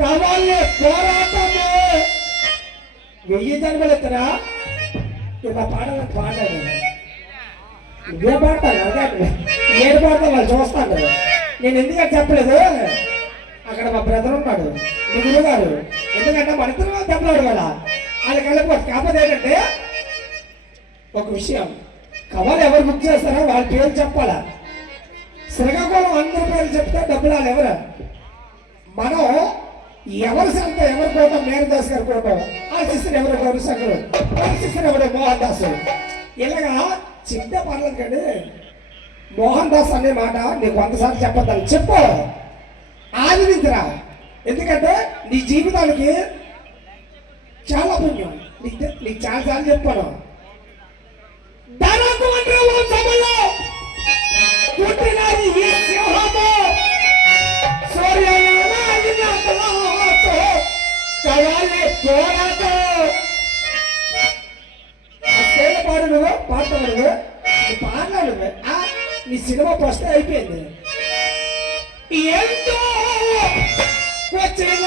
కావాలి పోరాటము 1000 జన్మలు ఎత్తరా ఇలా పాడాడు ఇదే పాడతాను అదే ఏడు పాడతాను వాళ్ళు చూస్తాను. నేను ఎందుకంటే చెప్పలేదు, అక్కడ మా బ్రదర్ ఉన్నాడు మీ గురువు గారు, ఎందుకంటే మన ఇద్దరు దెబ్బలాడు కదా వాళ్ళకి వెళ్ళిపోవచ్చు. కాకపోతే ఏంటంటే ఒక విషయం, కవాలు ఎవరు బుక్ చేస్తారో వాళ్ళ పేరు చెప్పాలా. శ్రీకాకుళం అందరి పేరు చెప్తే డబ్బులు వాళ్ళు ఎవరు, మనం ఎవరి సంత ఎవరి కోటం మేనదాస్ గారి కోటం, ఆ శిష్యుడు ఎవరు గౌరశంకరు, ఆ శిష్యుడు ఎవరు మోహన్ దాస్. ఇలాగా చిన్న పర్లేదు కానీ మోహన్ దాస్ అనే మాట నీకు 100 సార్లు చెప్పద్దాను, చెప్పు ఆదినిద్రా. ఎందుకంటే నీ జీవితానికి చాలా పుణ్యం, నీకు చాలా సార్లు చెప్పాను. పుట్టినది ఈ సింహము పాడు నువ్వు పాడతావు నువ్వు పాడలా నువ్వు నీ సినిమా ఫస్ట్ అయిపోయింది. ఎంతో వచ్చిన